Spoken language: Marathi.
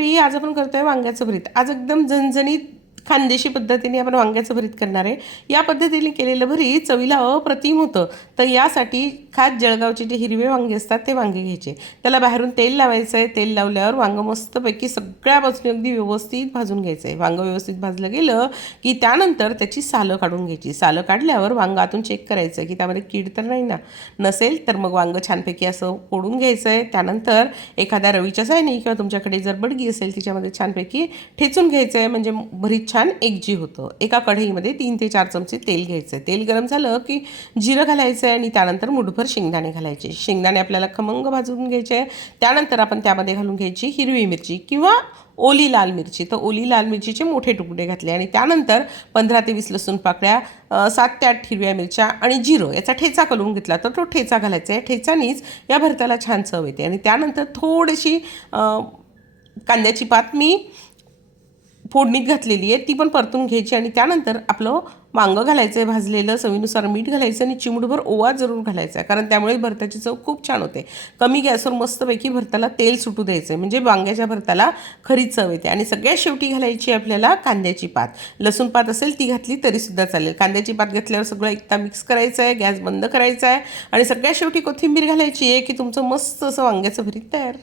मंडळी, आज आपण करतोय वांग्याचं भरीत. आज एकदम झणझणीत खानदेशी पद्धतीने आपण वांग्याचं भरीत करणार आहे. या पद्धतीने केलेलं भरीत चवीला अप्रतिम होतं. तर यासाठी खास जळगावचे जे हिरवे वांगे असतात ते वांगे घ्यायचे. त्याला बाहेरून तेल लावायचं आहे. तेल लावल्यावर वांगं मस्तपैकी सगळ्या बाजूने अगदी व्यवस्थित भाजून घ्यायचं आहे. वांगं व्यवस्थित भाजलं गेलं की त्यानंतर त्याची सालं काढून घ्यायची. सालं काढल्यावर वांगं आतून चेक करायचं की त्यामध्ये कीड तर नाही ना. नसेल तर मग वांगं छानपैकी असं फोडून घ्यायचं आहे. त्यानंतर एखाद्या रवीच्या सायनी किंवा तुमच्याकडे जर बडगी असेल तिच्यामध्ये छानपैकी ठेचून घ्यायचं आहे, म्हणजे भरीत छान एकजीव होतं. एका कढईमध्ये 3 ते 4 चमचे तेल घ्यायचं आहे. तेल गरम झालं की जिरं घालायचं आहे आणि त्यानंतर मुठभर शेंगदाणे घालायचे. शेंगदाणे आपल्याला खमंग भाजून घ्यायचे आहे. त्यानंतर आपण त्यामध्ये घालून घ्यायची हिरवी मिरची किंवा ओली लाल मिरची. तर ओली लाल मिरचीचे मोठे तुकडे घातले आणि त्यानंतर 15 ते 20 लसूण पाकळ्या, 7 ते 8 हिरव्या मिरच्या आणि जिरं याचा ठेचा करून घेतला. तर तो ठेचा घालायचा आहे. ठेचानीच या भरताला छान चव येते. आणि त्यानंतर थोडीशी कांद्याची पात मी फोडणीत घातलेली आहे, ती पण परतून घ्यायची. आणि त्यानंतर आपलं वांगं घालायचं आहे भाजलेलं, चवीनुसार मीठ घालायचं आणि चिमूटभर ओवा जरूर घालायचा आहे, कारण त्यामुळे भरताची चव खूप छान होते. कमी गॅसवर मस्तपैकी भरताला तेल सुटू द्यायचं आहे, म्हणजे वांग्याच्या भरताला खरी चव येते. आणि सगळ्यात शेवटी घालायची आपल्याला कांद्याची पात. लसूण पात असेल ती घातली तरीसुद्धा चालेल. कांद्याची पात घातल्यावर सगळं एकदा मिक्स करायचं आहे, गॅस बंद करायचा आहे आणि सगळ्यात शेवटी कोथिंबीर घालायची आहे की तुमचं मस्त असं वांग्याचं भरीत तयार.